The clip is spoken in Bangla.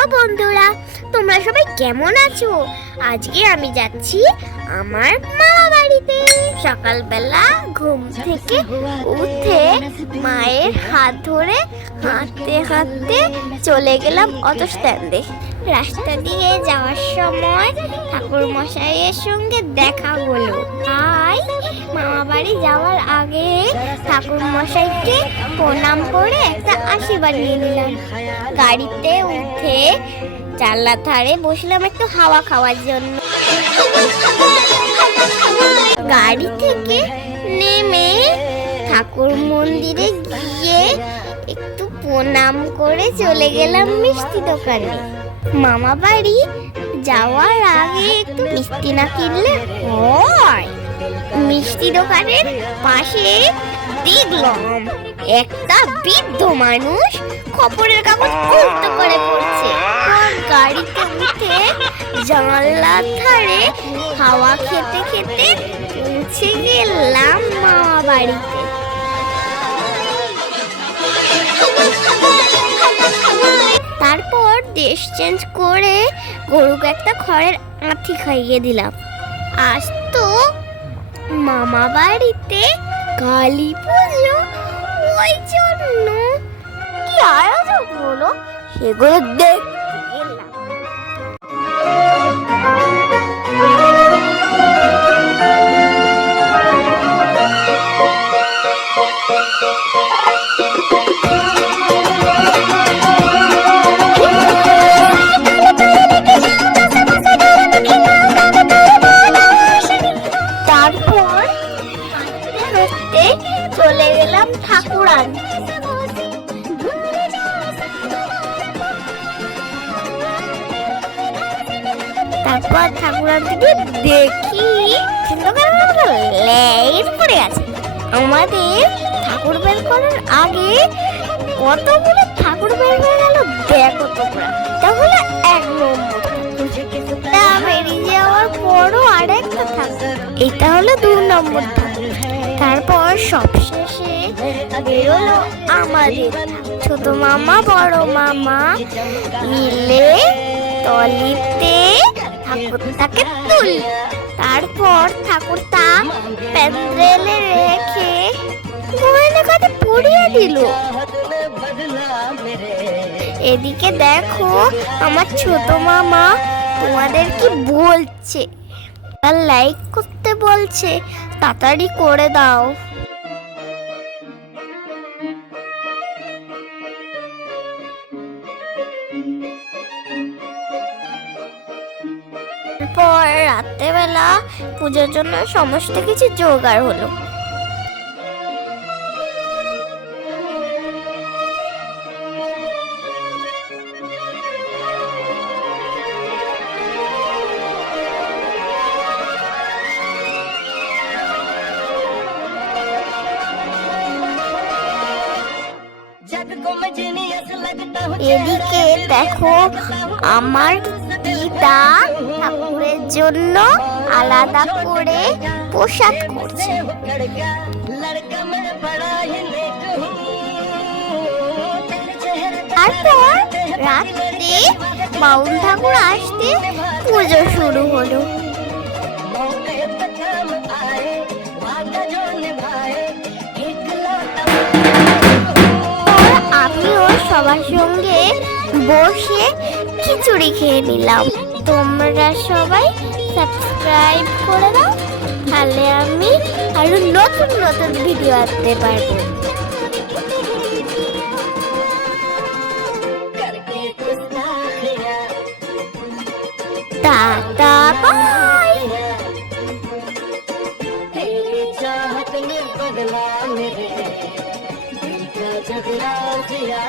হ্যালো বন্ধুরা, তোমরা সবাই কেমন আছো? আজকে আমি যাচ্ছি আমার মামা বাড়িতে। সকালবেলা ঘুম থেকে উঠে মায়ের হাত ধরে হাঁটতে হাঁটতে চলে গেলাম অটো স্ট্যান্ডে। রাস্তা দিয়ে যাওয়ার সময় ঠাকুর মশাইয়ের সঙ্গে দেখা হলো। তাই মামা বাড়ি যাওয়ার আগে ঠাকুর মশাইকে প্রণাম করে একটা আশীর্বাদ নিয়ে নিলাম। গাড়িতে উঠে জানলার ধারে বসলাম একটু হাওয়া খাওয়ার জন্য। গাড়ি থেকে নেমে ঠাকুর মন্দিরে গিয়ে একটু প্রণাম করে চলে গেলাম মিষ্টি দোকানে। মামা বাড়ি যাওয়ার আগে একটু মিষ্টি না কিনলে হয়। মিষ্টি দোকানের পাশে দেখলাম একটা বৃদ্ধ মানুষ খবরের কাগজ উল্টো করে পড়ছে। গাড়িতে উঠে জানলার ধারে হাওয়া খেতে খেতে পৌঁছে গেলাম মামা বাড়িতে। তারপর ড্রেস চেঞ্জ করে গরুকে একটা খড়ের আঁঠি খাইয়ে দিলাম। আজ তো মামা বাড়িতে কালী পুজো, ওই জন্য কি আয়োজন হলো সেগুলো দেখতে গেলাম। তারপর চলে গেলাম ঠাকুরান। তারপর ঠাকুরান থেকে দেখি লাইট পড়ে আছে। আমাদের ঠাকুর বের করার আগে কতগুলো ঠাকুর বের হয়ে গেল দেখো তোমরা। তাহলে এক নম্বর বেরিয়ে যাওয়ার পরও আরেকটা ঠাকুর, এটা হলো 2 নম্বর ঠাকুর। তারপর সবশেষে বেরোলো আমাদের ছোট মামা বড় মামা মিলে টলিতে ঠাকুরটাকে তুল। তারপর ঠাকুরটা প্যান্ডেলে রেখে গয়না কাটে পরিয়ে দিল। এদিকে দেখো আমার ছোট মামা তোমাদের কি বলছে, আর লাইক করতে বলছে, তাড়াতাড়ি করে দাও। তারপর রাত্রেবেলা পুজোর জন্য সমস্ত কিছু জোগাড় হলো। এদিকে দেখো আমার দিদা ঠাকুরের জন্য আলাদা করে প্রসাদ করছে। তারপর রাত্রে বাউল ঠাকুর আসতে পুজো শুরু হলো। আমিও সবার সঙ্গে বসে খিচুড়ি খেয়ে নিলাম। তোমরা সবাই সাবস্ক্রাইব করে দাও, তাহলে আমি আরো নতুন নতুন ভিডিও আনতে পারবো। Tata bye. बदला मेरे दिल का झगड़ा किया।